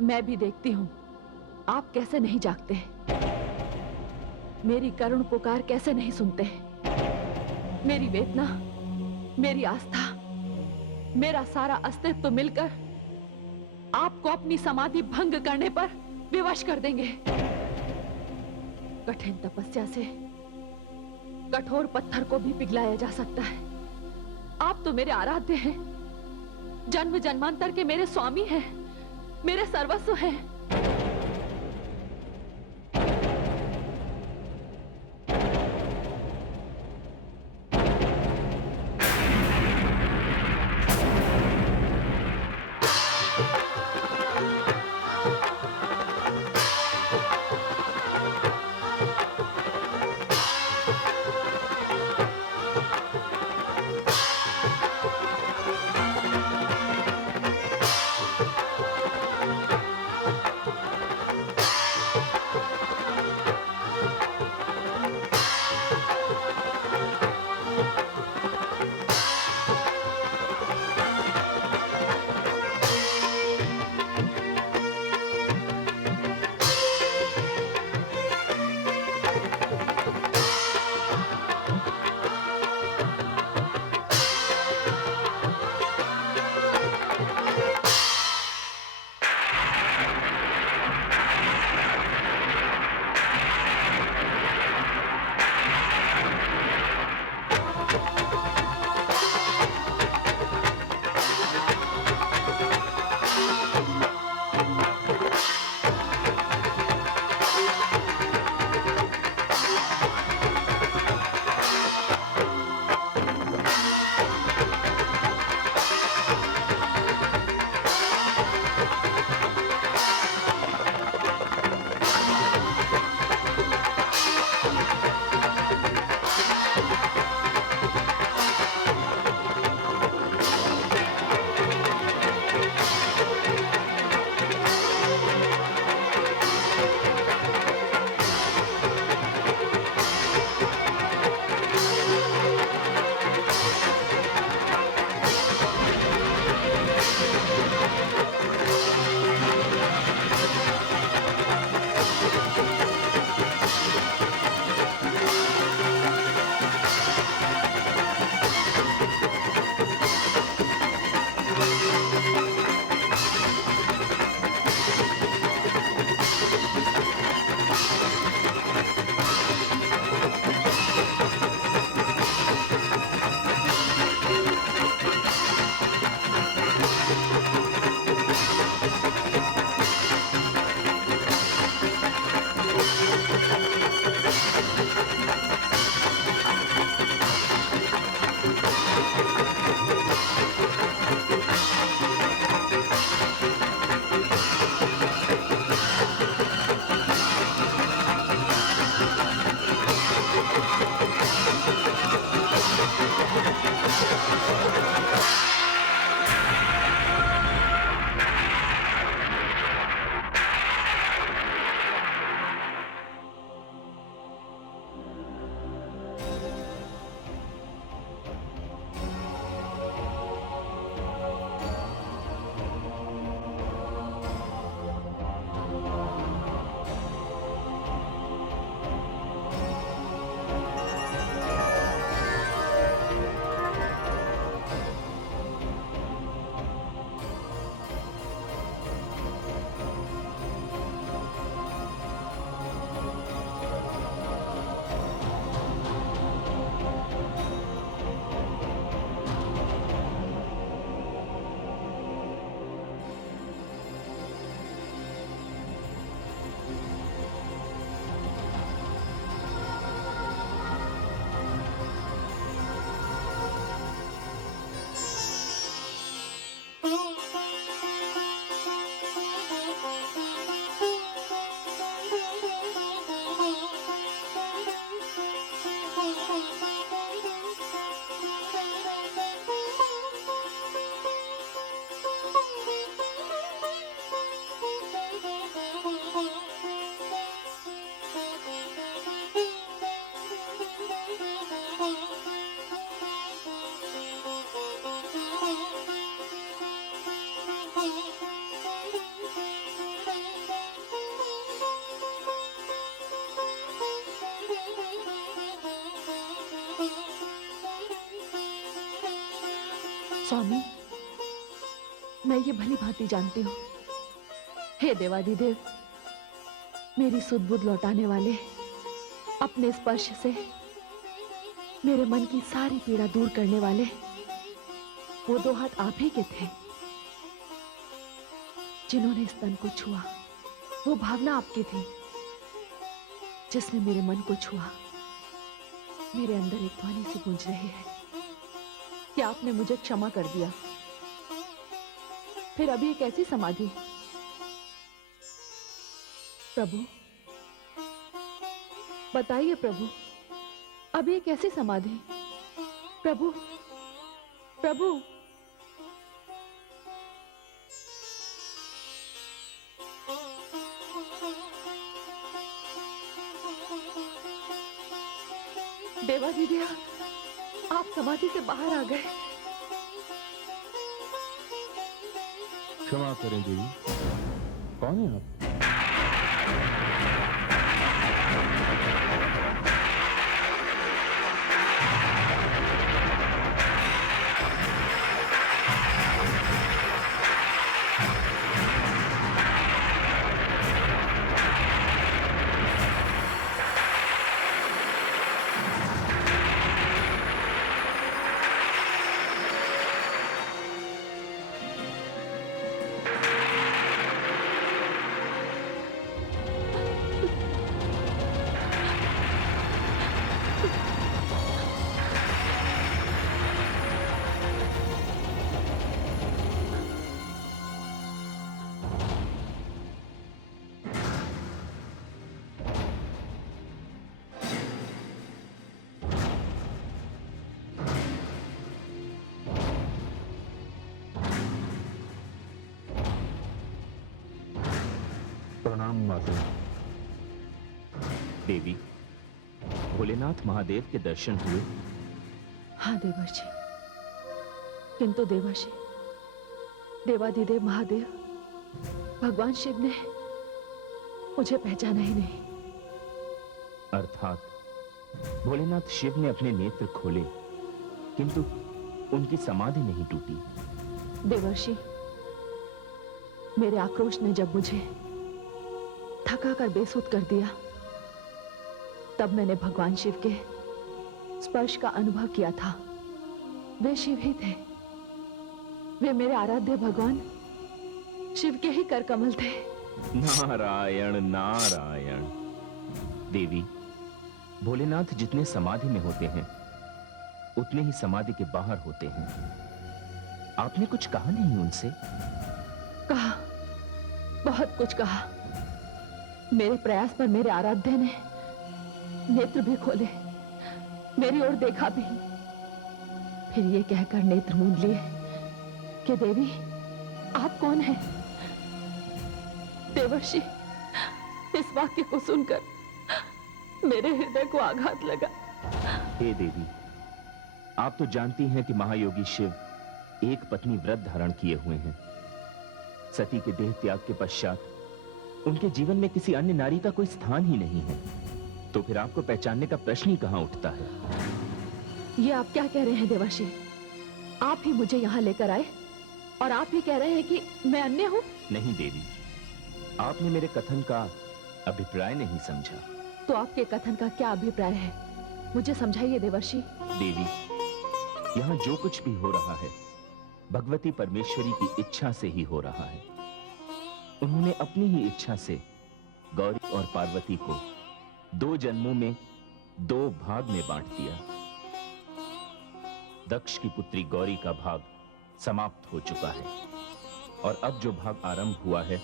मैं भी देखती हूँ आप कैसे नहीं जागते, मेरी करुण पुकार कैसे नहीं सुनते। मेरी वेदना, मेरी आस्था, मेरा सारा अस्तित्व मिलकर आपको अपनी समाधि भंग करने पर विवश कर देंगे। कठिन तपस्या से कठोर पत्थर को भी पिघलाया जा सकता है। आप तो मेरे आराध्य हैं, जन्म जन्मांतर के मेरे स्वामी हैं, मेरे सर्वस्व हैं। स्वामी, मैं ये भली भांति जानती हूँ, हे देवादिदेव, मेरी सुध-बुध लौटाने वाले, अपने स्पर्श से मेरे मन की सारी पीड़ा दूर करने वाले वो दो हाथ आप ही के थे। जिन्होंने इस तन को छुआ, वो भावना आपकी थी। जिसने मेरे मन को छुआ, मेरे अंदर एक ध्वनि सी गूंज रही है कि आपने मुझे क्षमा कर दिया। फिर अभी एक ऐसी समाधि, प्रभु बताइए प्रभु, अभी एक ऐसी समाधि, प्रभु प्रभु। देवादिदेव, आप समाधि से बाहर आ गए। क्षमा करें देवी, कौन है आप? प्रणाम माता। देवी, भोलेनाथ महादेव के दर्शन हुए? हाँ देवर्षि, किंतु देवर्षि, देवादिदेव महादेव भगवान शिव ने मुझे पहचाना ही नहीं। अर्थात भोलेनाथ शिव ने अपने नेत्र खोले, किंतु उनकी समाधि नहीं टूटी। देवर्षि, मेरे आक्रोश ने जब मुझे थका कर बेसुध कर दिया, तब मैंने भगवान शिव के स्पर्श का अनुभव किया था। वे शिव ही थे, वे मेरे आराध्य भगवान शिव के ही कर कमल थे। नारायण नारायण। देवी, भोलेनाथ जितने समाधि में होते हैं, उतने ही समाधि के बाहर होते हैं। आपने कुछ कहा नहीं उनसे? कहा, बहुत कुछ कहा। मेरे प्रयास पर मेरे आराध्य ने नेत्र भी खोले, मेरी ओर देखा भी, फिर ये कहकर नेत्र मूंद लिए कि देवी आप कौन हैं? देवर्षि, इस वाक्य को सुनकर मेरे हृदय को आघात लगा। हे देवी, आप तो जानती हैं कि महायोगी शिव एक पत्नी व्रत धारण किए हुए हैं। सती के देह त्याग के पश्चात उनके जीवन में किसी अन्य नारी का कोई स्थान ही नहीं है। तो फिर आपको पहचानने का प्रश्न ही कहां उठता है? ये आप क्या कह रहे हैं देवर्षि? आप ही मुझे यहाँ लेकर आए और आप ही कह रहे हैं कि मैं अन्य हूँ? नहीं देवी, आपने मेरे कथन का अभिप्राय नहीं समझा। तो आपके कथन का क्या अभिप्राय है, मुझे समझाइए देवर्षि। देवी, यहाँ जो कुछ भी हो रहा है, भगवती परमेश्वरी की इच्छा से ही हो रहा है। उन्होंने अपनी ही इच्छा से गौरी और पार्वती को 2 जन्मों में 2 भाग में बांट दिया। दक्ष की पुत्री गौरी का भाग समाप्त हो चुका है और अब जो भाग आरंभ हुआ है,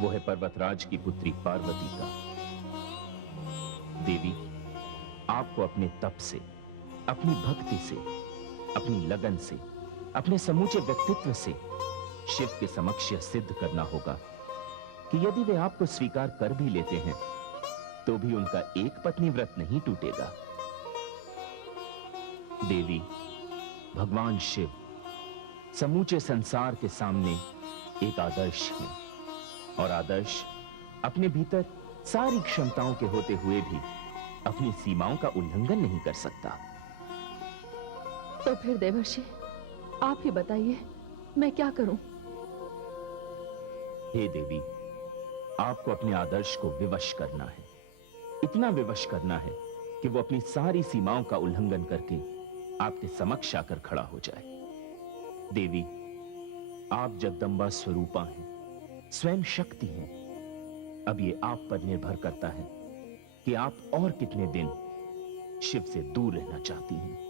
वो है पर्वतराज की पुत्री पार्वती का। देवी, आपको अपने तप से, अपनी भक्ति से, अपनी लगन से, अपने समूचे व्यक्तित्व से शिव के समक्ष यह सिद्ध करना होगा कि यदि वे आपको स्वीकार कर भी लेते हैं, तो भी उनका एक पत्नी व्रत नहीं टूटेगा। देवी, भगवान शिव समूचे संसार के सामने एक आदर्श है, और आदर्श अपने भीतर सारी क्षमताओं के होते हुए भी अपनी सीमाओं का उल्लंघन नहीं कर सकता। तो फिर देवर्षि, आप ही बताइए, मैं क्या करूं? हे देवी, आपको अपने आदर्श को विवश करना है। इतना विवश करना है कि वो अपनी सारी सीमाओं का उल्लंघन करके आपके समक्ष आकर खड़ा हो जाए। देवी, आप जगदंबा स्वरूपा हैं, स्वयं शक्ति हैं। अब ये आप पर निर्भर करता है कि आप और कितने दिन शिव से दूर रहना चाहती हैं।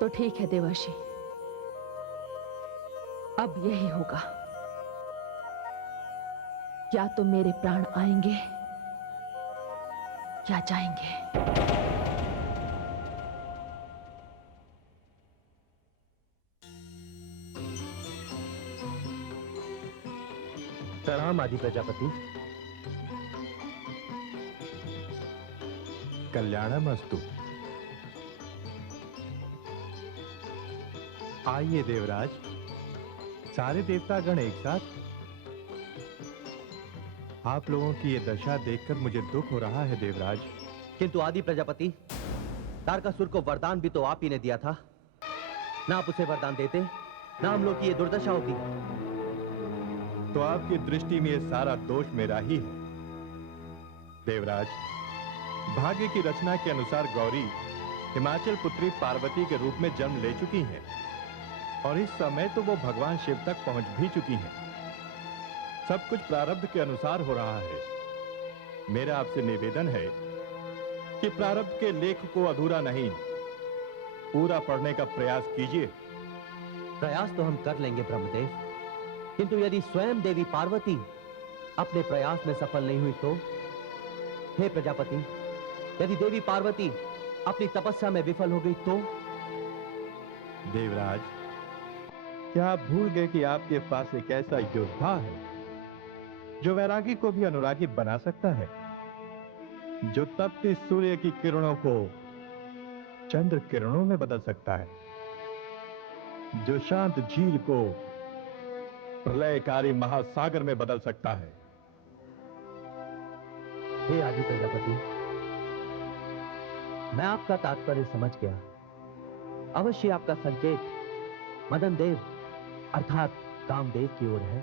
तो ठीक है देवर्षि, अब यही होगा। या तो मेरे प्राण आएंगे या जाएंगे। प्रणाम आदि प्रजापति। कल्याणमस्तु। आइए देवराज, सारे देवतागण एक साथ। आप लोगों की ये दशा देखकर मुझे दुख हो रहा है देवराज। किंतु आदि प्रजापति, तारकासुर को वरदान भी तो आप ही ने दिया था। ना आप उसे वरदान देते, ना हम लोग की ये दुर्दशा होती। तो आपकी दृष्टि में ये सारा दोष मेरा ही है देवराज। भाग्य की रचना के अनुसार गौरी हिमाचल पुत्री पार्वती के रूप में जन्म ले चुकी हैं और इस समय तो वो भगवान शिव तक पहुंच भी चुकी हैं। सब कुछ प्रारब्ध के अनुसार हो रहा है। मेरा आपसे निवेदन है कि प्रारब्ध के लेख को अधूरा नहीं, पूरा पढ़ने का प्रयास कीजिए। प्रयास तो हम कर लेंगे ब्रह्मदेव, किंतु यदि स्वयं देवी पार्वती अपने प्रयास में सफल नहीं हुई तो? हे प्रजापति, यदि देवी पार्वती अपनी तपस्या में विफल हो गई तो? देवराज, क्या आप भूल गए कि आपके पास एक ऐसा योद्धा है जो वैरागी को भी अनुरागी बना सकता है, जो तपती सूर्य की किरणों को चंद्र किरणों में बदल सकता है, जो शांत झील को प्रलयकारी महासागर में बदल सकता है। हे आदि प्रजापति, मैं आपका तात्पर्य समझ गया। अवश्य आपका संकेत मदन देव अर्थात कामदेव की ओर है।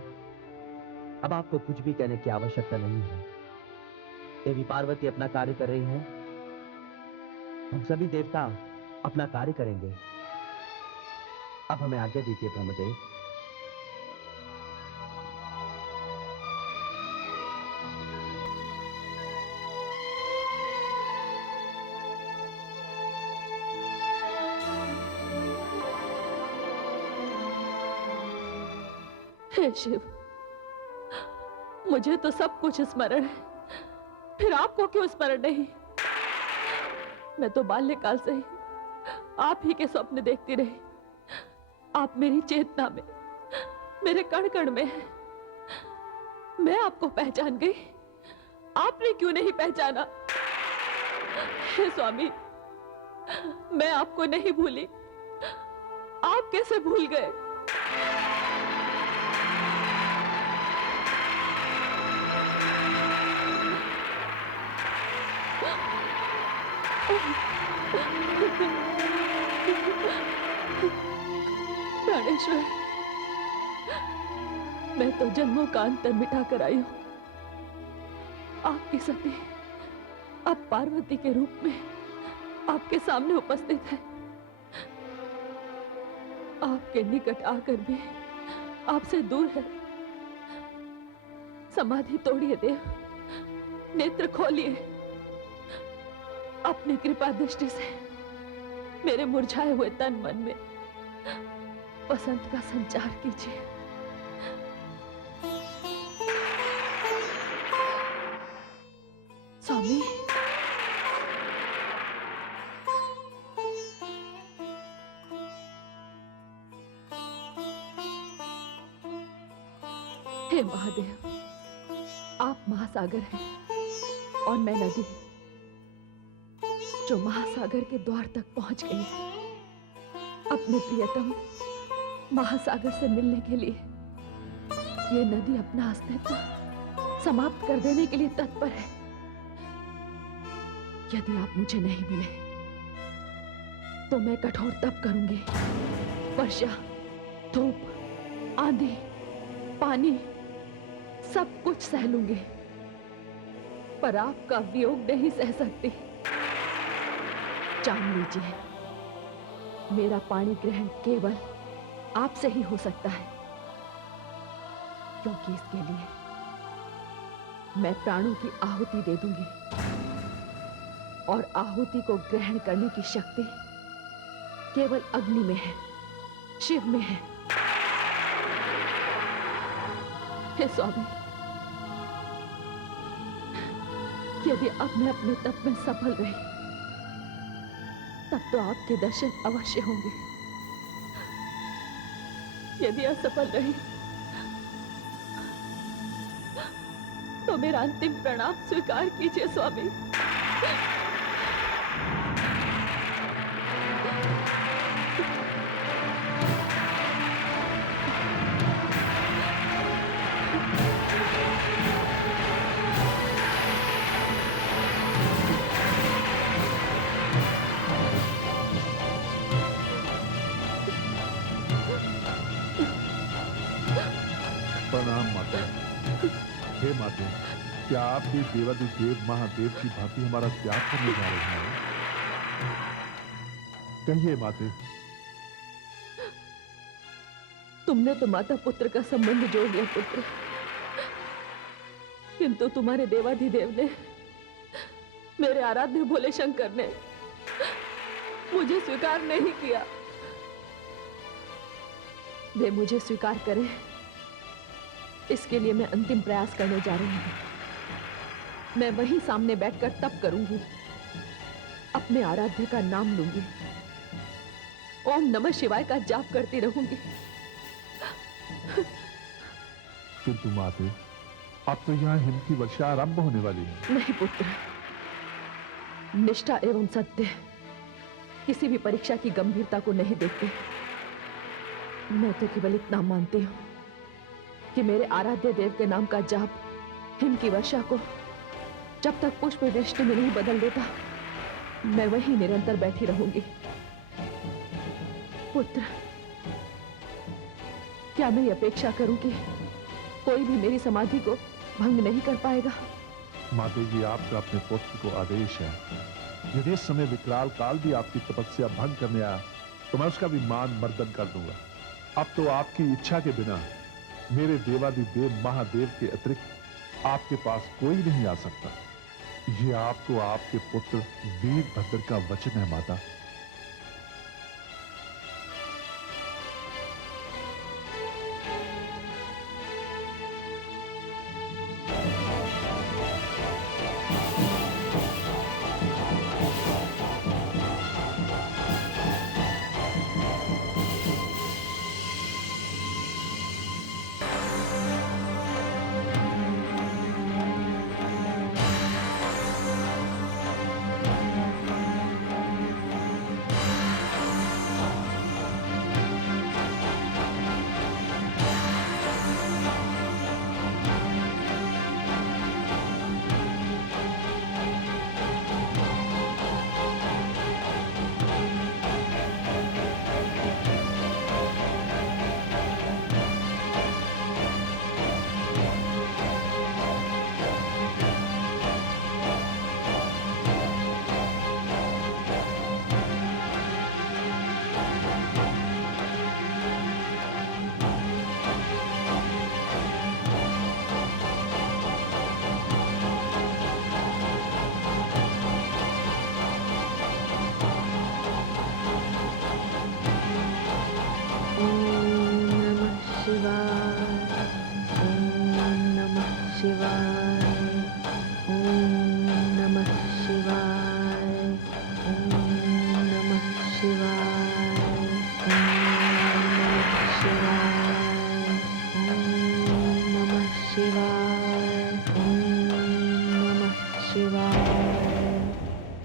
अब आपको कुछ भी कहने की आवश्यकता नहीं है। देवी पार्वती अपना कार्य कर रही है, हम सभी देवता अपना कार्य करेंगे। अब हमें आज्ञा दीजिए ब्रह्मदेव। हे शिव, मुझे तो सब कुछ स्मरण है, फिर आपको क्यों स्मरण नहीं? मैं तो बाल्यकाल से ही आप ही के स्वप्न देखती रही। आप मेरी चेतना में, मेरे कण कण में हैं। मैं आपको पहचान गई, आपने क्यों नहीं पहचाना? हे स्वामी, मैं आपको नहीं भूली, आप कैसे भूल गए? प्राणेश्वर, मैं तो जन्मों का अंतर मिटा कर आई हूं। आपकी सती अब पार्वती के रूप में आपके सामने उपस्थित है। आपके निकट आकर भी आपसे दूर है। समाधि तोड़िए देव, नेत्र खोलिए। अपनी कृपा दृष्टि से मेरे मुरझाए हुए तन मन में वसंत का संचार कीजिए। स्वामी, हे महादेव, आप महासागर हैं और मैं नदी जो महासागर के द्वार तक पहुंच गई है। अपने प्रियतम महासागर से मिलने के लिए ये नदी अपना अस्तित्व समाप्त कर देने के लिए तत्पर है। यदि आप मुझे नहीं मिले तो मैं कठोर तप करूंगी, वर्षा, धूप, आंधी, पानी सब कुछ सह लूंगी, पर आपका वियोग नहीं सह सकती। जान लीजिए, मेरा पाणी ग्रहण केवल आपसे ही हो सकता है, क्योंकि इसके लिए मैं प्राणों की आहुति दे दूंगी और आहुति को ग्रहण करने की शक्ति केवल अग्नि में है, शिव में है। हे स्वामी, यदि अब मैं अपने तप में सफल रही तब तो आपके दर्शन अवश्य होंगे। यदि असफल रही तो मेरा अंतिम प्रणाम स्वीकार कीजिए स्वामी। प्रणाम माता। हे माता, क्या आप भी देवाधिदेव महादेव की भांति हमारा त्याग करने जा रहे हैं? कहिए माते। तुमने तो माता पुत्र का संबंध जोड़ लिया पुत्र, किंतु तुम्हारे देवाधिदेव ने, मेरे आराध्य भोले शंकर ने मुझे स्वीकार नहीं किया। वे मुझे स्वीकार करें, इसके लिए मैं अंतिम प्रयास करने जा रही हूं। मैं वहीं सामने बैठकर तप करूंगी, अपने आराध्य का नाम लूंगी, ओम नमः शिवाय का जाप करती रहूंगी। किंतु माते, अब तो यहाँ हिम की वर्षा आरंभ होने वाली है। नहीं पुत्र, निष्ठा एवं सत्य किसी भी परीक्षा की गंभीरता को नहीं देखते। मैं तो केवल इतना मानती हूं कि मेरे आराध्य देव के नाम का जाप हिम की वर्षा को जब तक पुष्प वृष्टि में नहीं बदल देता, मैं वहीं निरंतर बैठी रहूंगी। पुत्र, क्या मैं अपेक्षा करूं कि कोई भी मेरी समाधि को भंग नहीं कर पाएगा? माते जी, आपका अपने पुत्र को आदेश है, यदि इस समय विकराल काल भी आपकी तपस्या भंग करने आया तो मैं उसका भी मान मर्दन कर दूंगा। अब तो आपकी इच्छा के बिना मेरे देवाधिदेव महादेव के अतिरिक्त आपके पास कोई नहीं आ सकता। ये आपको आपके पुत्र वीरभद्र का वचन है माता।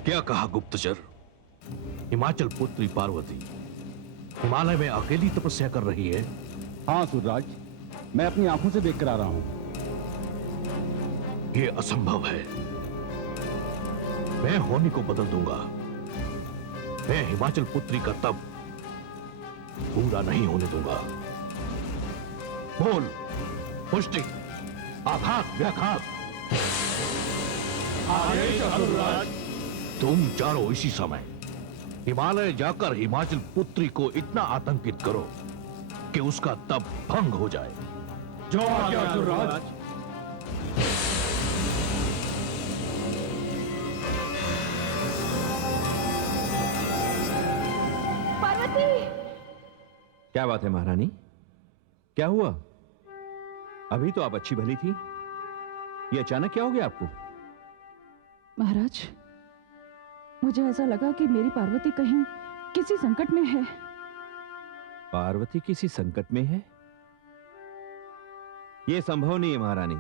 क्या कहा गुप्तचर? हिमाचल पुत्री पार्वती हिमालय में अकेली तपस्या कर रही है? हाँ सुरराज, मैं अपनी आंखों से देखकर आ रहा हूं। यह असंभव है। मैं होनी को बदल दूंगा। मैं हिमाचल पुत्री का तप पूरा नहीं होने दूंगा। बोल, पुष्टि, आघात, व्याघात। तुम चारों इसी समय हिमालय जाकर हिमाचल पुत्री को इतना आतंकित करो कि उसका तप भंग हो जाए। जो आज्ञा असुरराज। पार्वती! क्या बात है महारानी? क्या हुआ? अभी तो आप अच्छी भली थी, ये अचानक क्या हो गया आपको? महाराज, मुझे ऐसा लगा कि मेरी पार्वती कहीं किसी संकट में है। पार्वती किसी संकट में है? यह संभव नहीं है महारानी,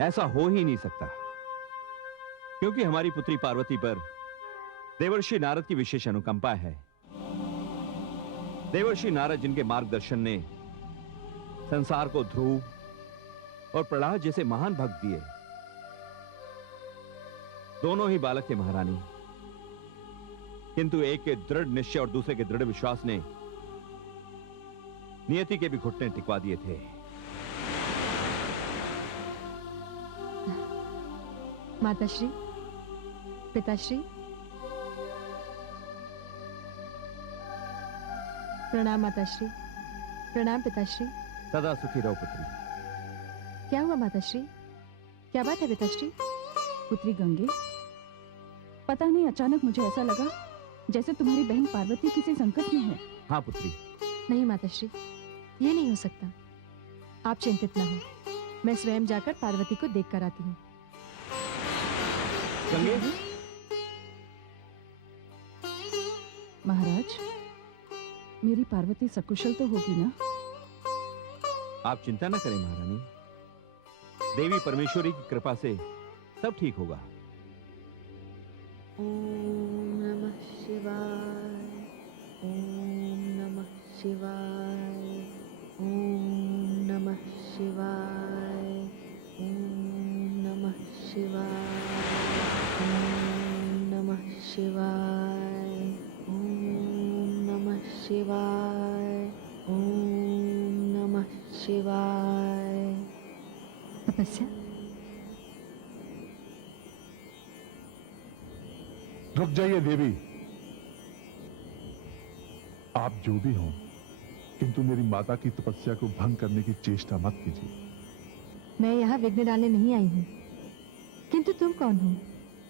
ऐसा हो ही नहीं सकता, क्योंकि हमारी पुत्री पार्वती पर देवर्षि नारद की विशेष अनुकंपा है। देवर्षि नारद जिनके मार्गदर्शन ने संसार को ध्रुव और प्रहलाद जैसे महान भक्त दिए, दोनों ही बालक थे महारानी, किंतु एक के दृढ़ निश्चय और दूसरे के दृढ़ विश्वास ने नियति के भी घुटने टिकवा दिए थे। माताश्री, पिताश्री, प्रणाम माताश्री, प्रणाम पिताश्री। सदा सुखी रहो पुत्री। क्या हुआ माताश्री? क्या बात है पिताश्री? पुत्री गंगे, पता नहीं अचानक मुझे ऐसा लगा जैसे तुम्हारी बहन पार्वती किसी संकट में है। हाँ पुत्री। नहीं माताश्री, ये नहीं हो सकता। आप चिंतित ना हो, मैं स्वयं जाकर पार्वती को देख कर आती हूँ। गंगे, महाराज, मेरी पार्वती सकुशल तो होगी ना? आप चिंता न करें महारानी, देवी परमेश्वरी की कृपा से सब ठीक होगा। ओम नमः शिवाय, ओम नमः शिवाय, ओम नमः शिवाय, ओम नमः शिवाय, ओम नमः शिवाय, ओम नमः शिवाय, ओम नमः शिवाय। तपस्या। रुक जाइए देवी, आप जो भी हो, किंतु मेरी माता की तपस्या को भंग करने की चेष्टा मत कीजिए। मैं यहाँ विघ्न डालने नहीं आई हूँ, किंतु तुम कौन हो?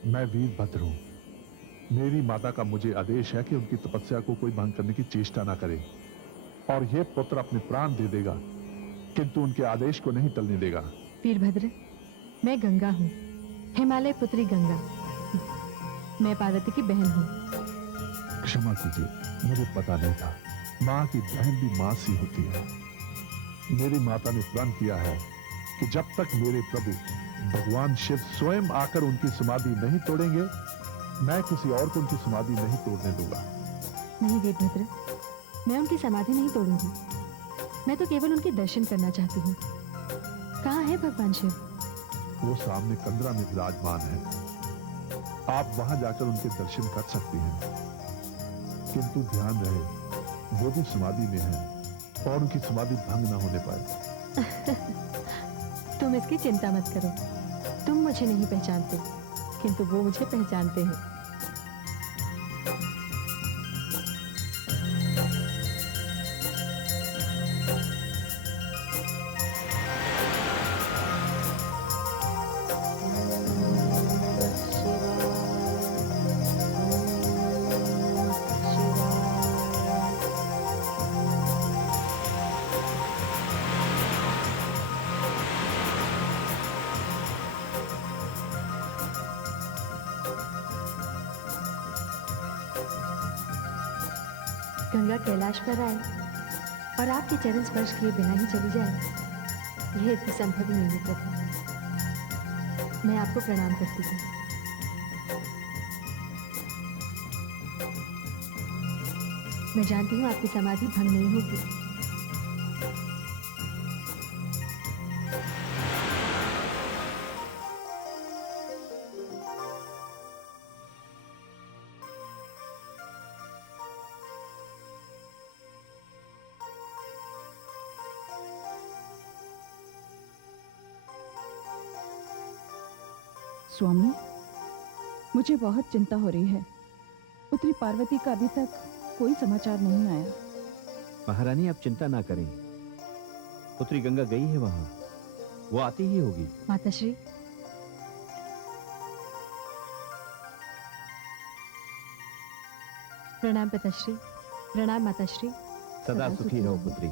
मैं वीरभद्र हूं। मेरी माता का मुझे आदेश है कि उनकी तपस्या को कोई भंग करने की चेष्टा ना करे, और यह पुत्र अपने प्राण दे देगा, किंतु उनके आदेश को नहीं टलने देगा। वीरभद्र, मैं गंगा हूँ, हिमालय पुत्री गंगा। मैं पार्वती की बहन हूँ। क्षमा कीजिए, मुझे पता नहीं था। माँ की बहन भी माँ सी होती है। मेरी माता ने प्रण किया है कि जब तक मेरे प्रभु भगवान शिव स्वयं आकर उनकी समाधि नहीं तोड़ेंगे, मैं किसी और को उनकी समाधि नहीं तोड़ने दूंगा। नहीं वीरभद्र, मैं उनकी समाधि नहीं तोड़ूंगी। मैं तो केवल उनके दर्शन करना चाहती हूँ। कहाँ है भगवान शिव? वो सामने कंदरा में विराजमान है। आप वहां जाकर उनके दर्शन कर सकती हैं, किंतु ध्यान रहे वो भी समाधि में है और उनकी समाधि भंग ना होने पाए। तुम इसकी चिंता मत करो। तुम मुझे नहीं पहचानते, किंतु वो मुझे पहचानते हैं। गंगा कैलाश पर आए और आपके चरण स्पर्श किए बिना ही चली जाए, यह इतना संभव ही नहीं है प्रभु। मैं आपको प्रणाम करती हूँ। मैं जानती हूँ आपकी समाधि भंग नहीं होगी। स्वामी, मुझे बहुत चिंता हो रही है। पुत्री पार्वती का अभी तक कोई समाचार नहीं आया। महारानी आप चिंता ना करें, पुत्री गंगा गई है वहां, वो आती ही होगी। माताश्री, प्रणाम पिताश्री। प्रणाम माताश्री। सदा सुखी रहो पुत्री।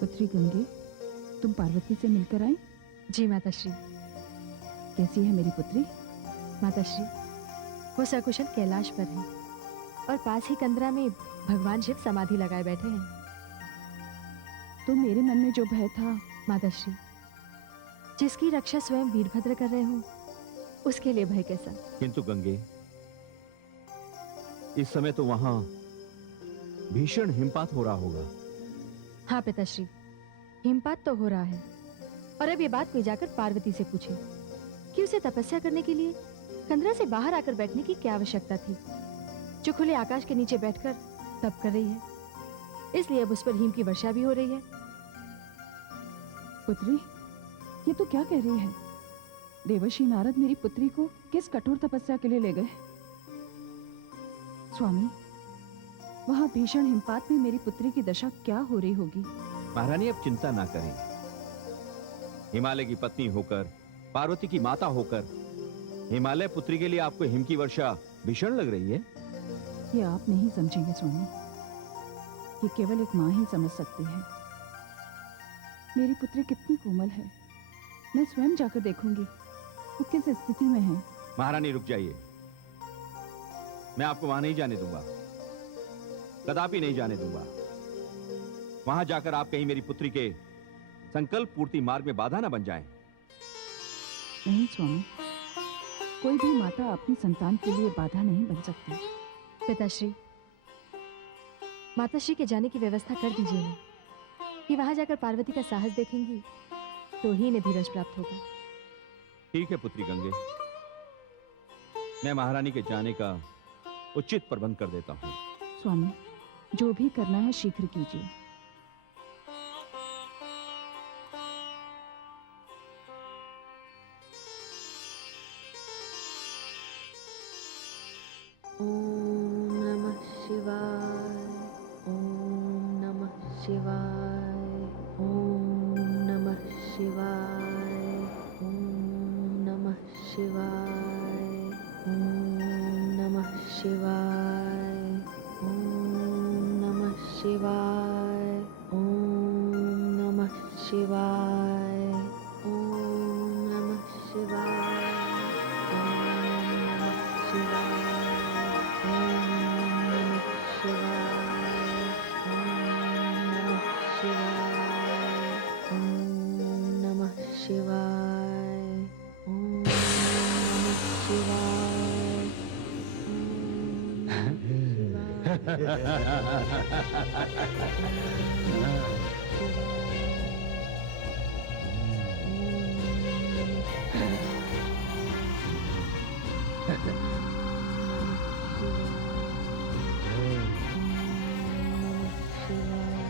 पुत्री गंगे, तुम पार्वती से मिलकर आई? जी माताश्री। कैसी है मेरी पुत्री? माताश्री, वो सकुशल कैलाश पर है और पास ही कंदरा में भगवान शिव समाधि लगाए बैठे हैं। तो मेरे मन में जो भय था। माताश्री, जिसकी रक्षा स्वयं वीरभद्र कर रहे हो, उसके लिए भय कैसा? किंतु गंगे, इस समय तो वहां भीषण हिमपात हो रहा होगा। हाँ पिताश्री, हिमपात तो हो रहा है। और अब ये बात कोई जाकर पार्वती से पूछे कि उसे तपस्या करने के लिए कंदरा से बाहर आकर बैठने की क्या आवश्यकता थी, जो खुले आकाश के नीचे बैठकर तप कर रही है। इसलिए अब उस पर हिम की वर्षा भी हो रही है। पुत्री, ये तो क्या कह रही है? देवर्षि नारद मेरी पुत्री को किस कठोर तपस्या के लिए ले गए? स्वामी, वहां भीषण हिमपात में मेरी पुत्री की दशा क्या हो रही होगी? महारानी अब चिंता ना करें। हिमालय की पत्नी होकर, पार्वती की माता होकर, हिमालय पुत्री के लिए आपको हिम की वर्षा भीषण लग रही है? ये आप नहीं समझेंगे स्वामी, ये केवल एक माँ ही समझ सकती है। मेरी पुत्री कितनी कोमल है, मैं स्वयं जाकर देखूंगी वो किस स्थिति में है। महारानी रुक जाइए, मैं आपको वहां नहीं जाने दूंगा, कदापि नहीं जाने दूंगा। वहां जाकर आप कहीं मेरी पुत्री के संकल्प पूर्ति मार्ग में बाधा ना बन जाएं। नहीं स्वामी, कोई भी माता अपनी संतान के लिए बाधा नहीं बन सकती। पिताश्री, माताश्री के जाने की व्यवस्था कर दीजिए ना, कि वहां जाकर पार्वती का साहस देखेंगी तो ही इन्हें धीरज प्राप्त होगा। ठीक है पुत्री गंगे, मैं महारानी के जाने का उचित प्रबंध कर देता हूँ। स्वामी, जो भी करना है शीघ्र कीजिए। ओम नमः शिवाय। ओम नमः शिवाय। ओम नमः शिवाय। ओम नमः शिवाय। ओम नमः शिवाय। ओम नमः शिवाय। ओम नमः शिवाय। ओम नमः शिवाय। ओम नमः शिवाय।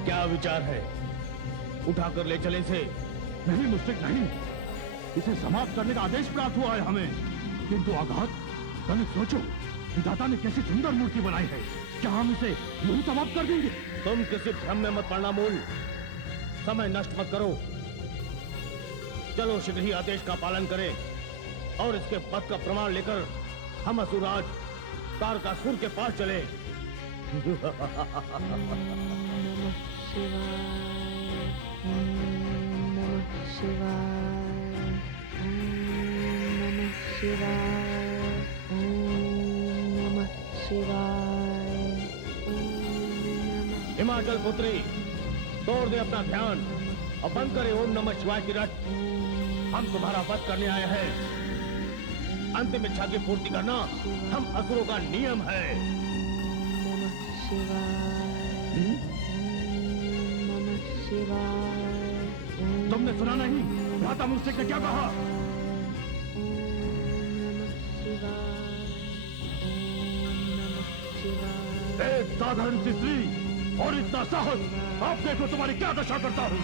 क्या विचार है? उठाकर ले चले इसे। नहीं मुस्तिक नहीं, इसे समाप्त करने का आदेश प्राप्त हुआ है हमें। किंतु आघात, तनिक सोचो, विधाता ने कैसी सुंदर मूर्ति बनाई है, क्या हम इसे यूं समाप्त कर देंगे? तुम किसी भ्रम में मत पड़ना मूल, समय नष्ट मत करो। चलो शीघ्र ही आदेश का पालन करें और इसके पद का प्रमाण लेकर हम असुराज तारकासुर के पास चले। हिमाचल पुत्री, तोड़ दे अपना ध्यान और बंद करे ओम नमः शिवाय की रट। हम तुम्हारा वध करने आए हैं। अंतिम इच्छा की पूर्ति करना हम असुरों का नियम है। तुमने सुना नहीं भ्राता मुस्तिक ने क्या कहा? एक साधारण सी स्त्री और इतना साहस, आप देखो तुम्हारी क्या दशा करता हूं।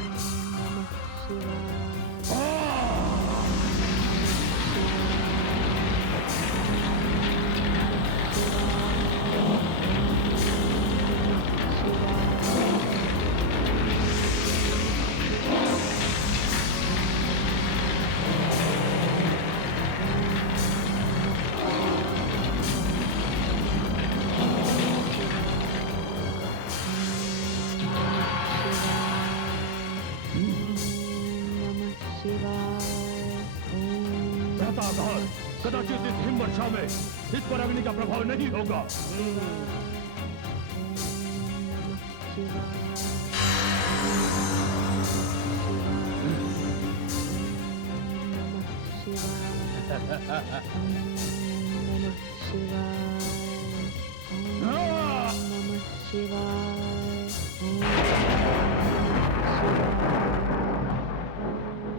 विधाता आघात कदाचित इस हिम वर्षा में इस पर अग्नि का प्रभाव नहीं होगा।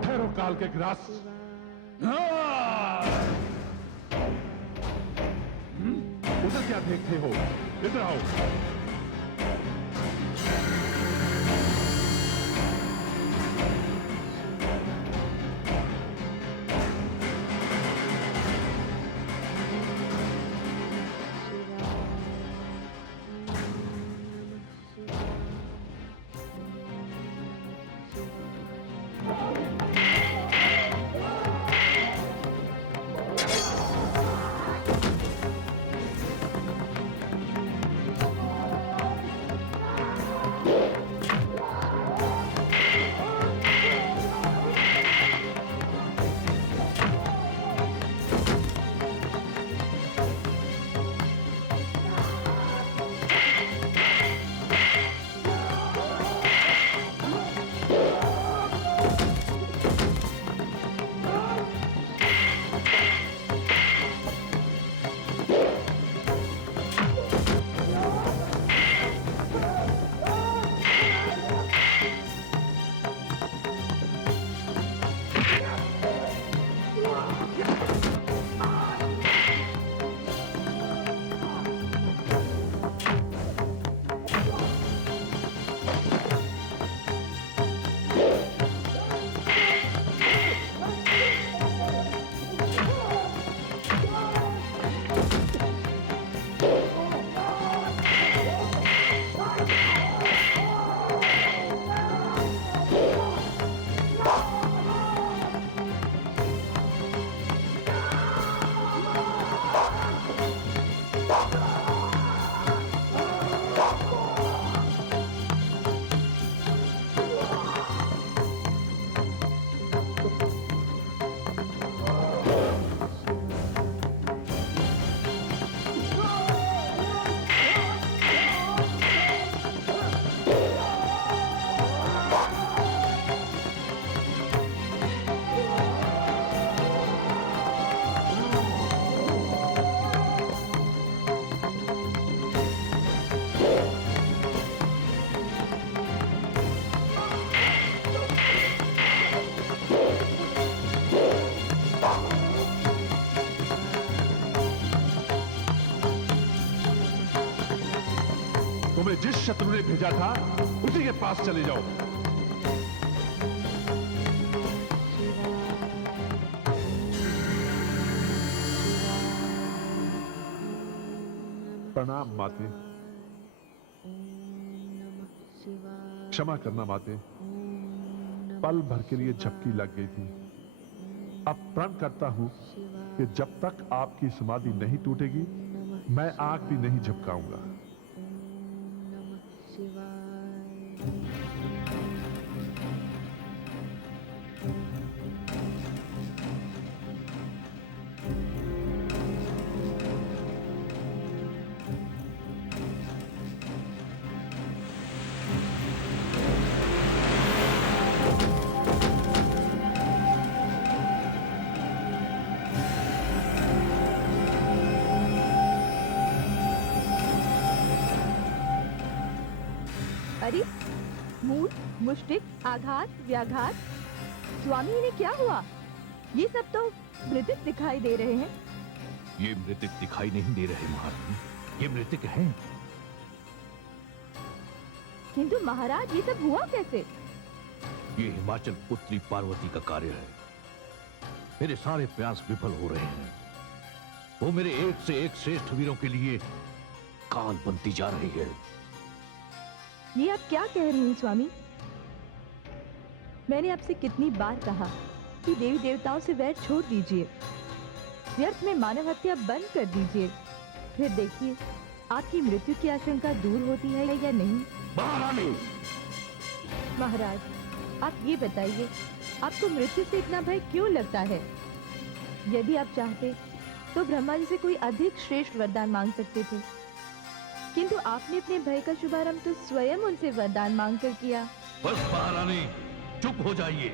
ठहरो काल के ग्रास। उधर क्या देखते हो, इधर आओ। तुम्हें जिस शत्रु ने भेजा था उसी के पास चले जाओ। प्रणाम माते। क्षमा करना माते, पल भर के लिए झपकी लग गई थी। अब प्रण करता हूं कि जब तक आपकी समाधि नहीं टूटेगी मैं आंख भी नहीं झपकाऊंगा। अरे मूल, मुष्टिक, आघात, व्याघात, स्वामी इन्हें क्या हुआ? ये सब तो मृतिक दिखाई दे रहे हैं। ये मृतिक दिखाई नहीं दे रहे महारानी, ये मृतिक हैं। किंतु महाराज ये सब हुआ कैसे? ये हिमाचल पुत्री पार्वती का कार्य है। मेरे सारे प्रयास विफल हो रहे हैं। वो मेरे एक से एक श्रेष्ठ वीरों के लिए काल बनती जा रही है। ये आप क्या कह रही हैं स्वामी? मैंने आपसे कितनी बार कहा कि देवी देवताओं से वैर छोड़ दीजिए, व्यर्थ में मानव हत्या बंद कर दीजिए। फिर देखिए आपकी मृत्यु की आशंका दूर होती है या नहीं। महारानी! महाराज आप ये बताइए, आपको मृत्यु से इतना भय क्यों लगता है? यदि आप चाहते तो ब्रह्मा जी से कोई अधिक श्रेष्ठ वरदान मांग सकते थे, किंतु आपने अपने भय का शुभारंभ तो स्वयं उनसे वरदान मांगकर किया। बस महारानी, चुप हो जाइए,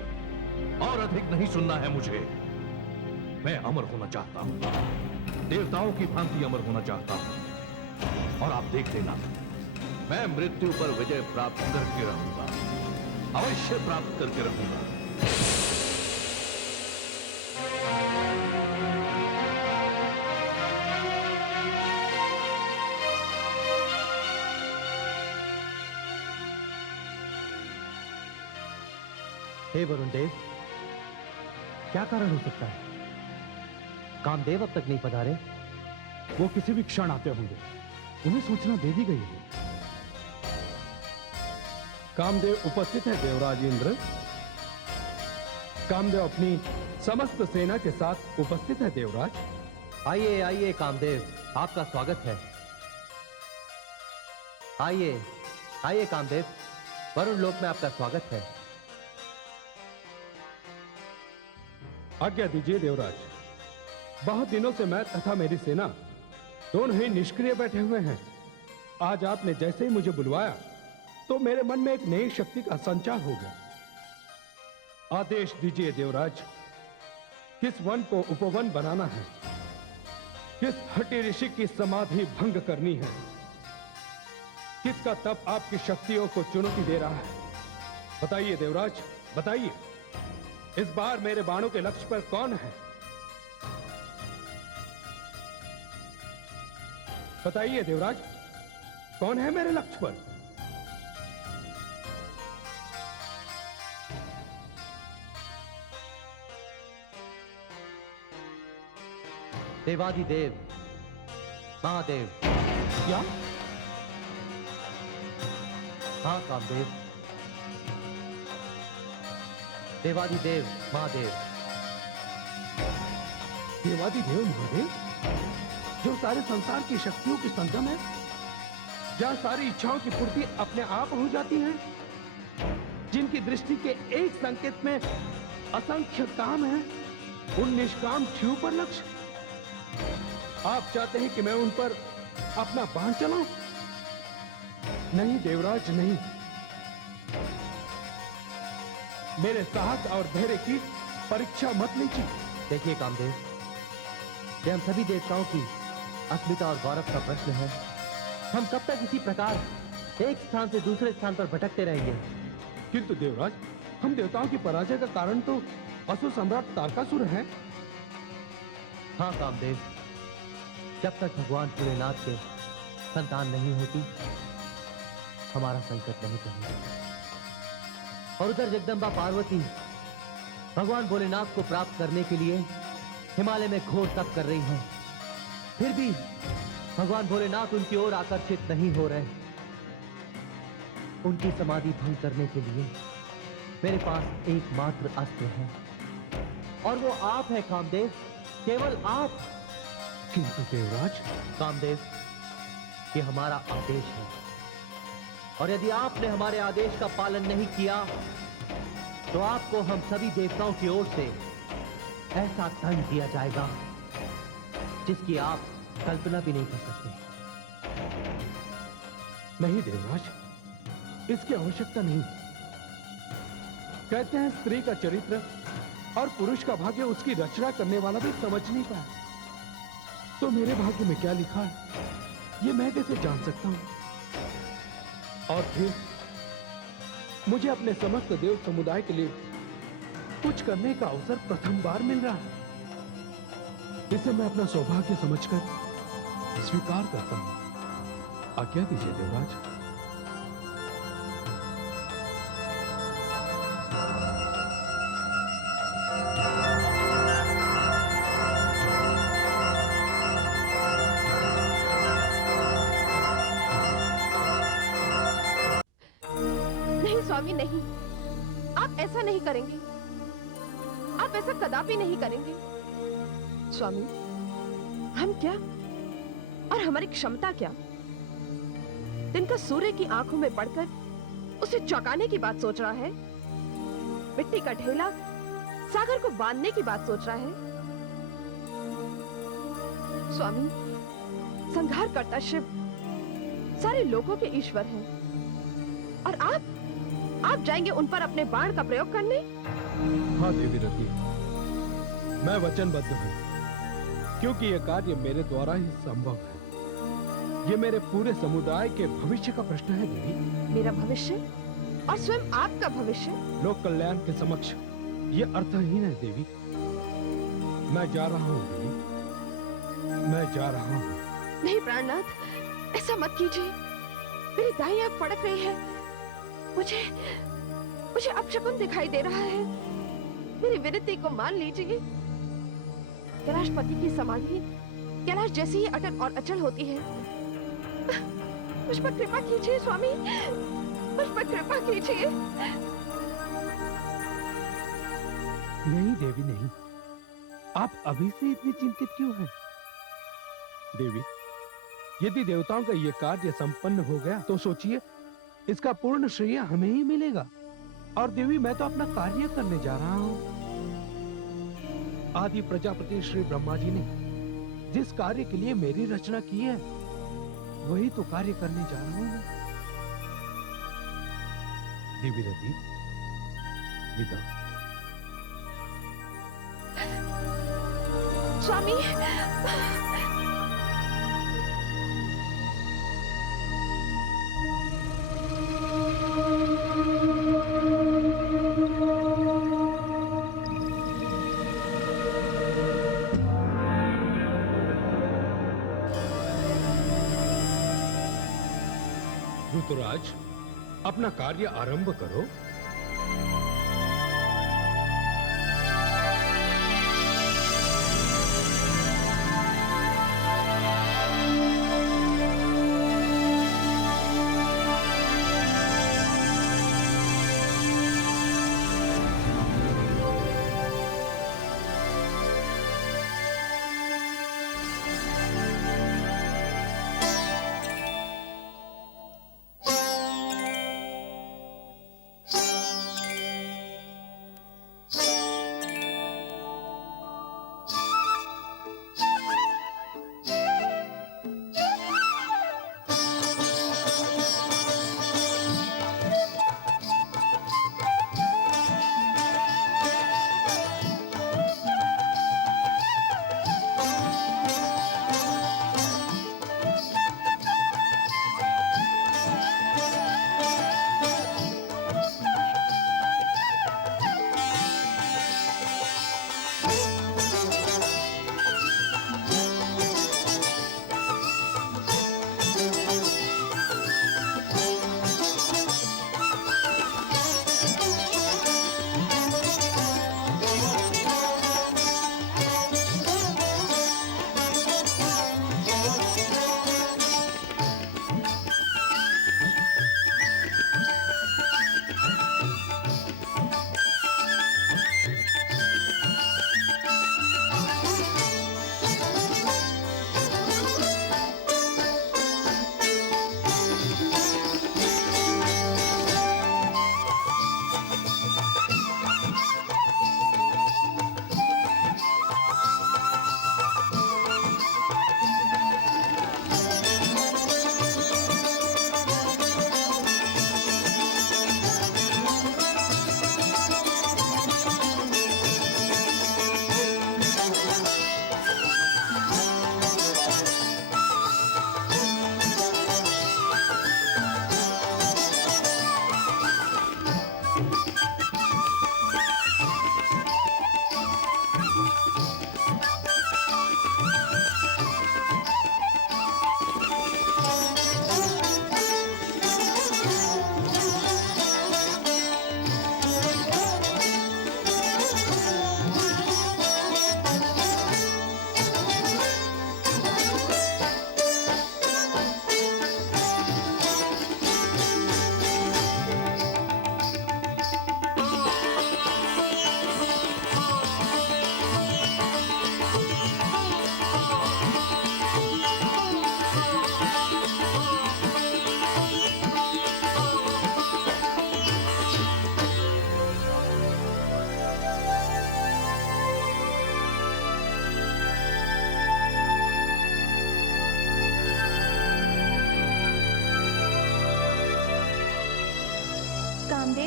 और अधिक नहीं सुनना है मुझे। मैं अमर होना चाहता हूँ, देवताओं की भांति अमर होना चाहता हूँ, और आप देख लेना, मैं मृत्यु पर विजय प्राप्त करके रहूंगा, अवश्य प्राप्त करके रहूंगा। हे वरुण देव, क्या कारण हो सकता है? कामदेव अब तक नहीं पधारे। वो किसी भी क्षण आते होंगे, उन्हें सूचना दे दी गई है। कामदेव उपस्थित है देवराज इंद्र। कामदेव अपनी समस्त सेना के साथ उपस्थित है देवराज। आइए आइए कामदेव, आपका स्वागत है। आइए आइए कामदेव, वरुण लोक में आपका स्वागत है। आज्ञा दीजिए देवराज। बहुत दिनों से मैं तथा मेरी सेना दोनों ही निष्क्रिय बैठे हुए हैं। आज आपने जैसे ही मुझे बुलवाया तो मेरे मन में एक नई शक्ति का संचार हो गया। आदेश दीजिए देवराज, किस वन को उपवन बनाना है, किस हठी ऋषि की समाधि भंग करनी है, किसका तप आपकी शक्तियों को चुनौती दे रहा है? बताइए देवराज, बताइए। इस बार मेरे बाणों के लक्ष्य पर कौन है? बताइए देवराज, कौन है मेरे लक्ष्य पर? देवादिदेव महादेव। क्या? हाँ कामदेव, देवादिदेव महादेव। देवादिदेव महादेव, जो सारे संसार की शक्तियों की संगम है, जहां सारी इच्छाओं की पूर्ति अपने आप हो जाती है, जिनकी दृष्टि के एक संकेत में असंख्य काम है, उन निष्काम ठियों पर लक्ष्य। आप चाहते हैं कि मैं उन पर अपना बाण चलाऊं? नहीं देवराज, नहीं। मेरे साहस और धैर्य की परीक्षा मत लीजिए। देखिए कामदेव, ये हम सभी देवताओं की अस्मिता और गौरव का प्रश्न है। हम कब तक इसी प्रकार एक स्थान से दूसरे स्थान पर भटकते रहेंगे? किंतु देवराज, हम देवताओं की पराजय का कारण तो असुर सम्राट तारकासुर है। हाँ कामदेव, जब तक भगवान भोलेनाथ के संतान नहीं होती, हमारा संकट नहीं टलेगा। और उधर जगदम्बा पार्वती भगवान भोलेनाथ को प्राप्त करने के लिए हिमालय में घोर तप कर रही हैं। फिर भी भगवान भोलेनाथ उनकी ओर आकर्षित नहीं हो रहे। उनकी समाधि भंग करने के लिए मेरे पास एकमात्र अस्त्र है, और वो आप है कामदेव, केवल आप। किंतु देवराज, कामदेव, ये हमारा आदेश है, और यदि आपने हमारे आदेश का पालन नहीं किया तो आपको हम सभी देवताओं की ओर से ऐसा दंड दिया जाएगा जिसकी आप कल्पना भी नहीं कर सकते। नहीं देवराज, इसकी आवश्यकता नहीं। कहते हैं स्त्री का चरित्र और पुरुष का भाग्य उसकी रचना करने वाला भी समझ नहीं पाया। तो मेरे भाग्य में क्या लिखा है, ये मैं कैसे जान सकता हूं? और फिर मुझे अपने समस्त देव समुदाय के लिए कुछ करने का अवसर प्रथम बार मिल रहा है। इसे मैं अपना सौभाग्य समझकर स्वीकार करता हूं। आज्ञा दीजिए देवराज। नहीं स्वामी, नहीं, आप ऐसा नहीं करेंगे। आप ऐसा कदापि नहीं करेंगे। स्वामी, हम क्या और हमारी क्षमता क्या? दिन का सूर्य की आंखों में पड़कर उसे चौंकाने की बात सोच रहा है, मिट्टी का ढेला सागर को बांधने की बात सोच रहा है, स्वामी, संहार करता शिव सारे लोगों के ईश्वर हैं, और आप जाएंगे उन पर अपने बाण का प्रयोग करने? हाँ देवी रति, मैं वचनबद्ध हूँ, क्योंकि यह कार्य मेरे द्वारा ही संभव है। ये मेरे पूरे समुदाय के भविष्य का प्रश्न है देवी। मेरा भविष्य और स्वयं आपका भविष्य? लोक कल्याण के समक्ष ये अर्थहीन है देवी। मैं जा रहा हूँ देवी, मैं जा रहा हूँ। नहीं प्राणनाथ, ऐसा मत कीजिए। मेरी दाई आंख फड़क रही है। मुझे अपशकुन दिखाई दे रहा है। मेरी विनती को मान लीजिए। कैलाशपति की समाधि कैलाश जैसी ही अटल और अचल होती है। मुझ पर कृपा कीजिए स्वामी, मुझ पर कृपा कीजिए। नहीं देवी नहीं, आप अभी से इतनी चिंतित क्यों हैं? देवी, यदि देवताओं का यह कार्य संपन्न हो गया तो सोचिए, इसका पूर्ण श्रेय हमें ही मिलेगा। और देवी, मैं तो अपना कार्य करने जा रहा हूं। आदि प्रजापति श्री ब्रह्मा जी ने जिस कार्य के लिए मेरी रचना की है, वही तो कार्य करने जा रहा हूं। देवी रति, विदा। स्वामी, ऋतुराज, अपना कार्य आरंभ करो।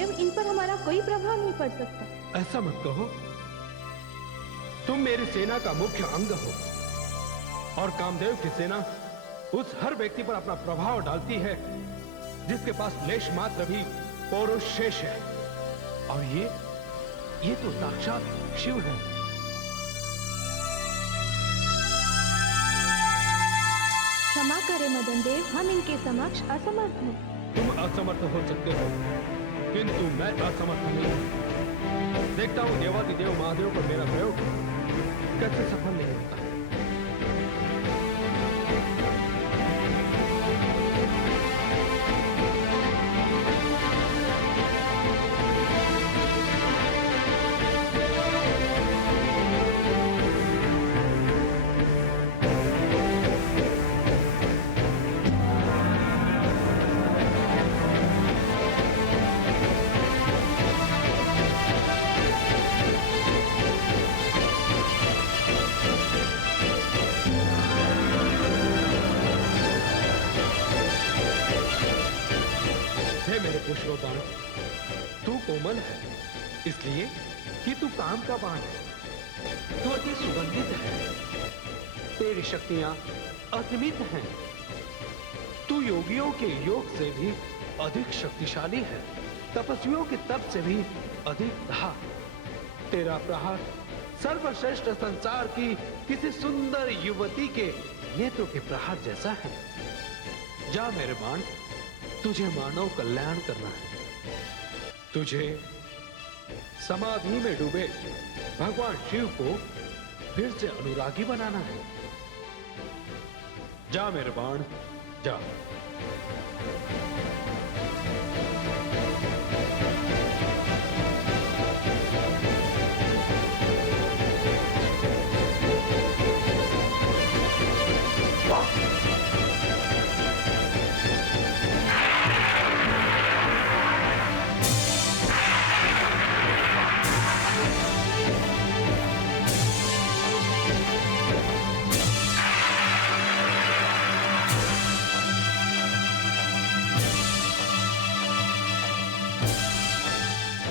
कामदेव, इन पर हमारा कोई प्रभाव नहीं पड़ सकता। ऐसा मत कहो। तुम मेरी सेना का मुख्य अंग हो और कामदेव की सेना उस हर व्यक्ति पर अपना प्रभाव डालती है जिसके पास लेश मात्र भी पौरुष शेष है। और ये तो साक्षात शिव है। क्षमा करें मदन देव, हम इनके समक्ष असमर्थ हैं। तुम असमर्थ हो सकते हो किंतु मैं असमर्थ नहीं हूं। देखता हूं देवादिदेव महादेव पर मेरा प्रयोग कैसे सफल नहीं होता। मेरे पुष्पोदान, तू कोमल है इसलिए कि तू काम का बाण है। तू अति सुगंधित है। तेरी शक्तियां असीमित हैं। तू योगियों के योग से भी अधिक शक्तिशाली है, तपस्वियों के तप से भी अधिक दहा। तेरा प्रहार सर्वश्रेष्ठ संसार की किसी सुंदर युवती के नेत्रों के प्रहार जैसा है। जा मेरे बाण, तुझे मानव कल्याण करना है। तुझे समाधि में डूबे भगवान शिव को फिर से अनुरागी बनाना है। जा मेरे बाण, जा।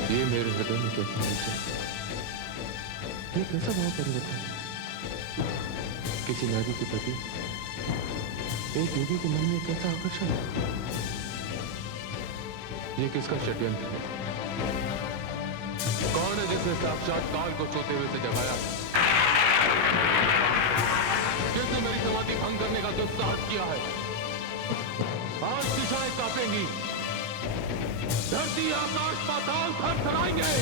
ये मेरे हृदय में कैसा हलचल, ये कैसा भाव परिवर्तन? किसी नारी के प्रति एक योगी के मन में कैसा आकर्षण? ये किसका षड्यंत्र है? कौन है जिसने साक्षात काल को सोते हुए से जगाया? किसने मेरी समाधि भंग करने का दुस्साहस किया है? आज दिशाएं कांपेंगी, धरती आकाश पाताल थर थराएंगे।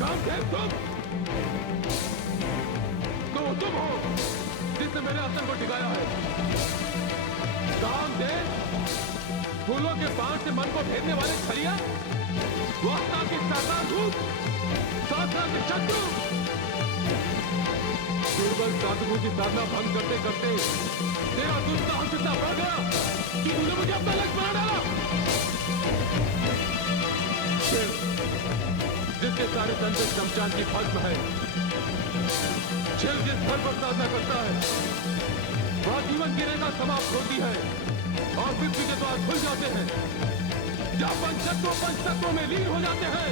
कामदेव तुम हो जिसने मेरे आसन को टिकाया है। कामदेव, फूलों के बाण से मन को फेरने वाले छलिया, वास्ता के साकार धूप, साधना के शत्रु, दुर्बल साधुओं की साधना भंग करते करते तेरा दुस्साहस इतना बढ़ गया कि तूने मुझे अपना लक्ष्य बना डाला। जिसके सारे तन से शमशान की भस्म है, शिव जिस घर पर साधना करता है वह जीवन की रेखा समाप्त होती है और मृत्यु के द्वार खुल जाते हैं, जब पंचतत्वों में लीन हो जाते हैं।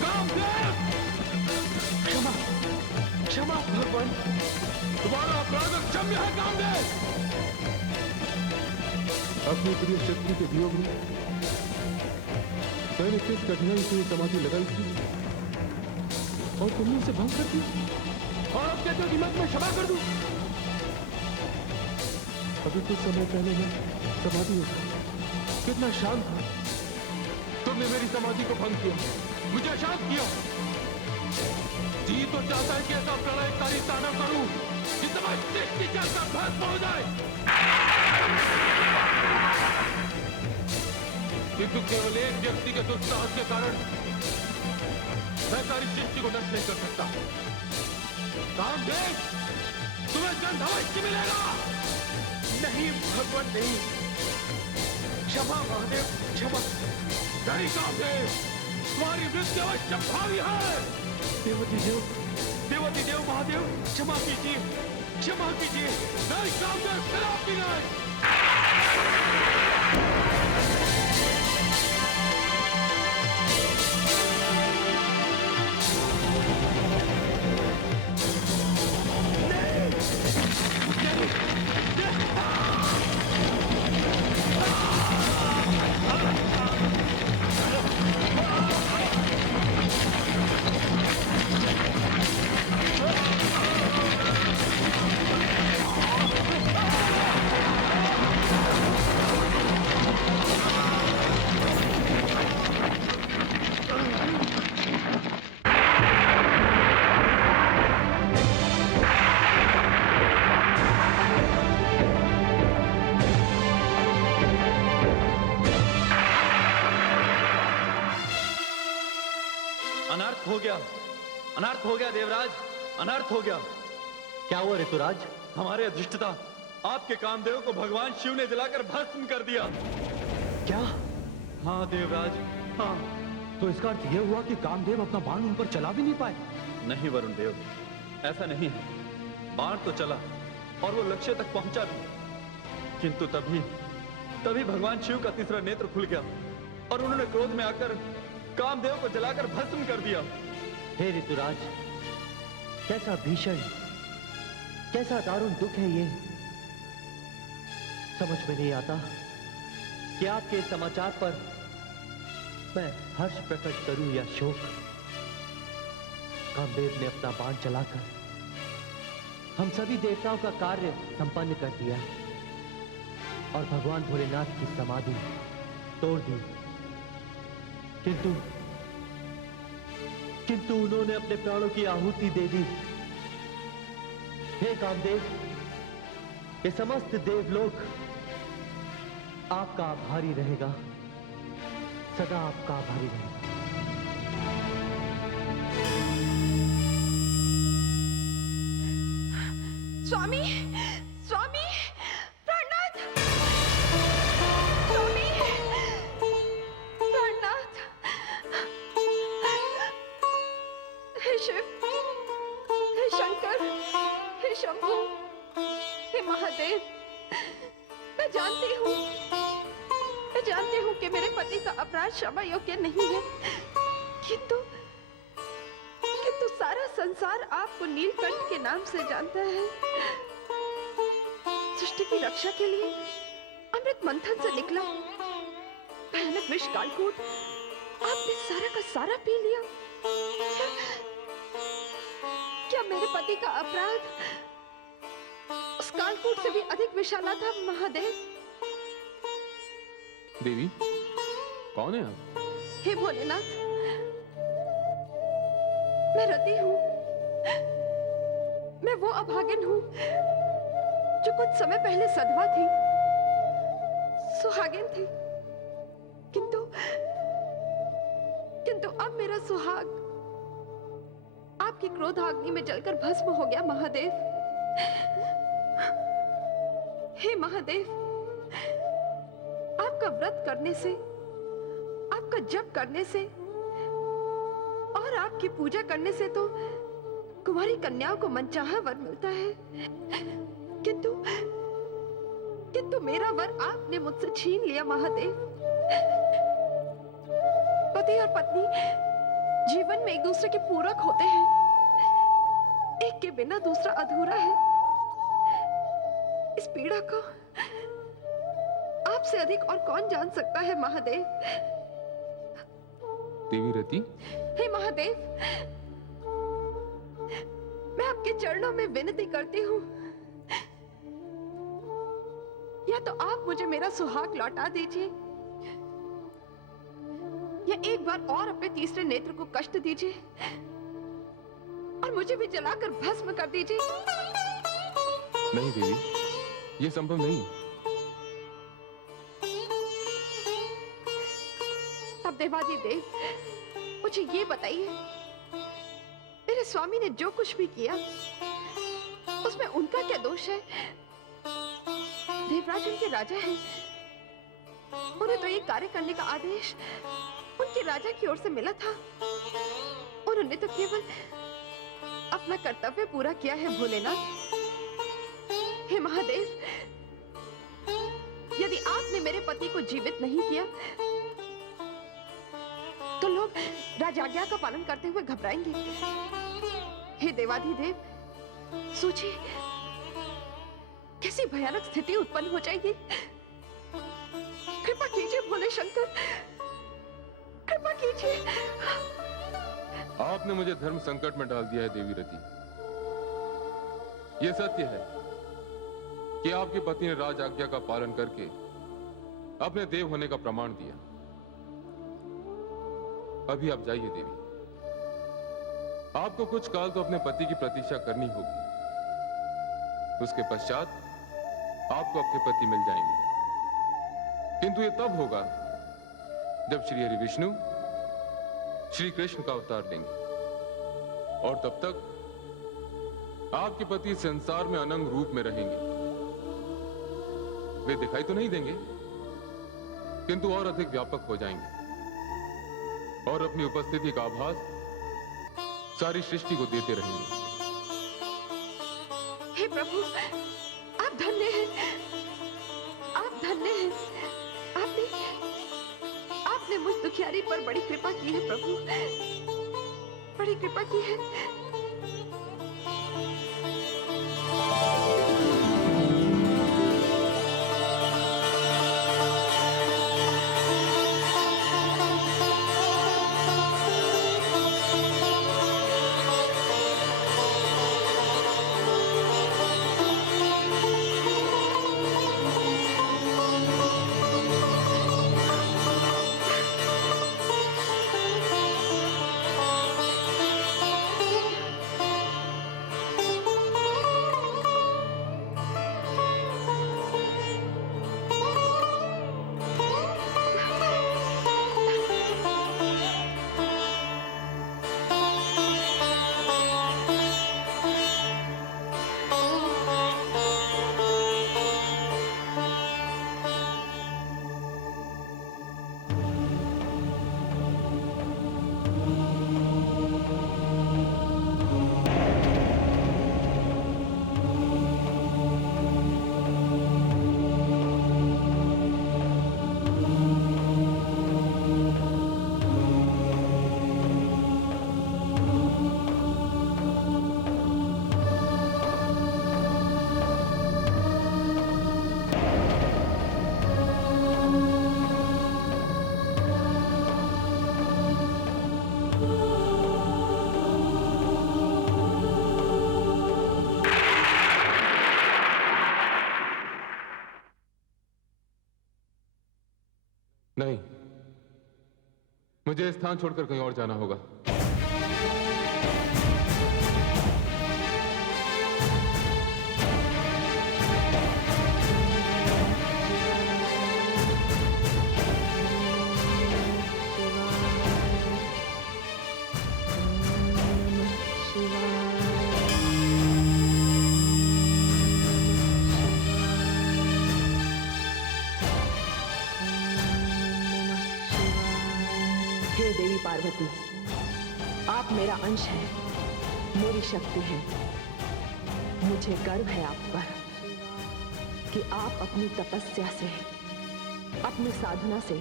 कामदेव, क्षमा क्षमा भगवान, तुम्हारा अपराध क्षम्य है। कामदेव, अपनी प्रिय शक्ति के वियोग में मैंने किस कठिनाई से समाधि लगाई थी और तुमने उसे भंग कर दिया। और अब कहते हो कि मैं तुम्हें क्षमा कर दूं? अभी कुछ समय पहले मैं समाधि में था, कितना शांत था। तुमने मेरी समाधि को भंग किया, मुझे शांत किया। जी तो चाहता है कि ऐसा प्रलयकारी तांडव करूं कि तुम्हारी सृष्टि जलकर भस्म हो जाए, किंतु केवल एक व्यक्ति के दुस्साहस के कारण मैं सारी सृष्टि को नष्ट नहीं कर सकता। कामदेव, तुम्हें दंड अवश्य मिलेगा। नहीं भगवान, नहीं। क्षमा महादेव, क्षमा। नहीं कामदेव, तुम्हारी मृत्यु अवश्य भावी है। देवती देव महादेव, क्षमा कीजिए, क्षमा कीजिए। नहीं कामदेव, शराब पी रहे। अनर्थ हो गया, अनर्थ हो गया देवराज, अनर्थ हो गया। क्या हुआ ऋतुराज? हमारे अधृष्टता आपके कामदेव को भगवान शिव ने जलाकर भस्म कर दिया। क्या? हाँ देवराज, हाँ। तो इसका अर्थ यह हुआ कि कामदेव अपना बाण उन पर चला भी नहीं पाए। नहीं वरुण देव, ऐसा नहीं है। बाण तो चला और वो लक्ष्य तक पहुंचा भी, किंतु तभी भगवान शिव का तीसरा नेत्र खुल गया और उन्होंने क्रोध में आकर कामदेव को जलाकर भस्म कर दिया। हे ऋतुराज, कैसा भीषण, कैसा दारुण दुख है ये। समझ में नहीं आता कि आपके इस समाचार पर मैं हर्ष प्रकट करूं या शोक। कामदेव ने अपना बाण चलाकर हम सभी देवताओं का कार्य संपन्न कर दिया और भगवान भोलेनाथ की समाधि तोड़ दी, किंतु उन्होंने अपने प्राणों की आहुति दे दी। हे कामदेव, ये समस्त देवलोक आपका आभारी रहेगा, सदा आपका आभारी रहेगा। स्वामी, स्वामी, प्राणनाथ, स्वामी, प्राणनाथ, हे शिव, हे शंकर, हे शंभु, हे महादेव, मैं जानती हूँ कि मेरे पति का अपराध क्षमा योग्य नहीं है, किंतु सारा संसार आपको नीलकंठ के नाम से जानता है। सृष्टि की रक्षा के लिए अमृत मंथन से निकला भयानक विष कालकूट आपने सारा का सारा पी लिया। क्या मेरे पति का अपराध उस कालकूट से भी अधिक विशाला था महादेव? देवी, कौन है आप? हे भोलेनाथ, मैं रति हूं, मैं वो अभागिन हूं जो कुछ समय पहले सधवा थी, सुहागिन थी, किंतु अब मेरा सुहाग आपकी क्रोधाग्नि में जलकर भस्म हो गया महादेव। हे महादेव, आपका व्रत करने से, आपका जप करने से और आपकी पूजा करने से तो कुंवारी कन्याओं को मनचाहा वर मिलता है, किंतु मेरा वर आपने मुझसे छीन लिया महादेव। पति और पत्नी जीवन में एक दूसरे के पूरक होते हैं, एक के बिना दूसरा अधूरा है। इस पीड़ा को आपसे अधिक और कौन जान सकता है महादेव? देवी रति, हे महादेव, मैं आपके चरणों में विनती करती हूँ, या तो आप मुझे मेरा सुहाग लौटा दीजिए, या एक बार और अपने तीसरे नेत्र को कष्ट दीजिए और मुझे भी जलाकर भस्म कर दीजिए। नहीं देवी, ये संभव नहीं। तब देवाधिदेव, मुझे ये बताइए, मेरे स्वामी ने जो कुछ भी किया उसमें उनका क्या दोष है? देवराज उनके राजा हैं, उन्हें तो ये कार्य करने का आदेश उनके राजा की ओर से मिला था। उन्होंने तो केवल अपना कर्तव्य पूरा किया है भोलेनाथ। हे महादेव, यदि आपने मेरे पति को जीवित नहीं किया तो लोग राजाज्ञा का पालन करते हुए घबराएंगे। हे देवाधिदेव, सोचिए कैसी भयानक स्थिति उत्पन्न हो जाएगी। कृपा कीजिए भोले शंकर, कृपा कीजिए। आपने मुझे धर्म संकट में डाल दिया है देवी रति। यह सत्य है कि आपके पति ने राज आज्ञा का पालन करके अपने देव होने का प्रमाण दिया। अभी आप जाइए देवी, आपको कुछ काल तो अपने पति की प्रतीक्षा करनी होगी। उसके पश्चात आपको आपके पति मिल जाएंगे, किंतु यह तब होगा जब श्री हरि विष्णु, श्री कृष्ण का अवतार लेंगे और तब तक आपके पति संसार में अनंग रूप में रहेंगे। वे दिखाई तो नहीं देंगे, किंतु और अधिक व्यापक हो जाएंगे और अपनी उपस्थिति का आभास सारी सृष्टि को देते रहेंगे। हे प्रभु, आप धन्य हैं, आप धन्य हैं। आपने मुझ दुखियारी पर बड़ी कृपा की है प्रभु, बड़ी कृपा की है। नहीं, मुझे स्थान छोड़कर कहीं और जाना होगा। हे देवी पार्वती, आप मेरा अंश हैं, मेरी शक्ति है। मुझे गर्व है आप पर कि आप अपनी तपस्या से, अपनी साधना से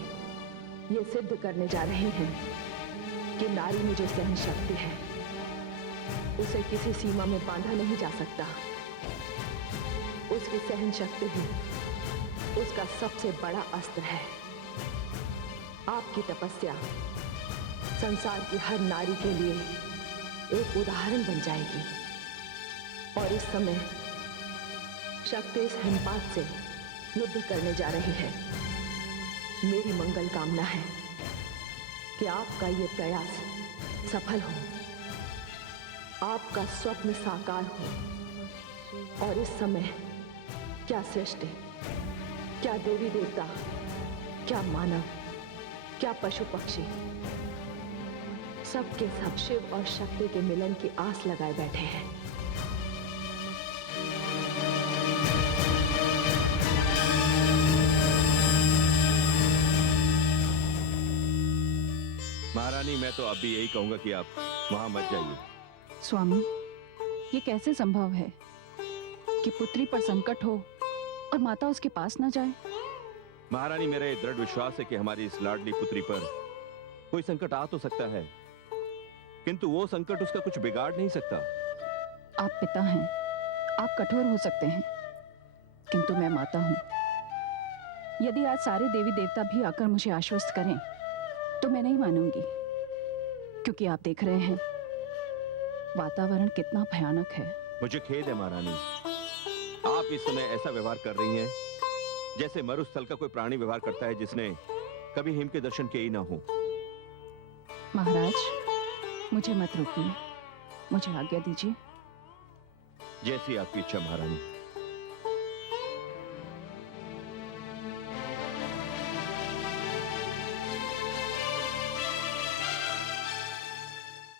ये सिद्ध करने जा रही हैं कि नारी में जो सहन शक्ति है उसे किसी सीमा में बांधा नहीं जा सकता। उसकी सहन शक्ति ही उसका सबसे बड़ा अस्त्र है। आपकी तपस्या संसार की हर नारी के लिए एक उदाहरण बन जाएगी। और इस समय शक्ति इस हिमपात से युद्ध करने जा रही है। मेरी मंगल कामना है कि आपका ये प्रयास सफल हो, आपका स्वप्न साकार हो। और इस समय क्या सृष्टि, क्या देवी देवता, क्या मानव, क्या पशु पक्षी, सबके सब शिव और शक्ति के मिलन की आस लगाए बैठे हैं। महारानी, मैं तो अभी यही कहूंगा कि आप वहां मत जाइए। स्वामी, ये कैसे संभव है कि पुत्री पर संकट हो और माता उसके पास ना जाए? महारानी, मेरा ये दृढ़ विश्वास है कि हमारी इस लाडली पुत्री पर कोई संकट आ तो सकता है, किंतु वो संकट उसका कुछ बिगाड़ नहीं सकता। आप पिता हैं, आप कठोर हो सकते हैं, किंतु मैं माता हूं। यदि आज सारे देवी देवता भी आकर मुझे आश्वस्त करें तो मैं नहीं मानूंगी, क्योंकि आप देख रहे हैं वातावरण कितना भयानक है। मुझे खेद है महारानी, आप इस समय ऐसा व्यवहार कर रही हैं जैसे मरुस्थल का कोई प्राणी व्यवहार करता है जिसने कभी हिम के दर्शन किए ही ना हो। महाराज, मुझे मत रोकिए, मुझे आज्ञा दीजिए। जैसी आपकी इच्छा महारानी।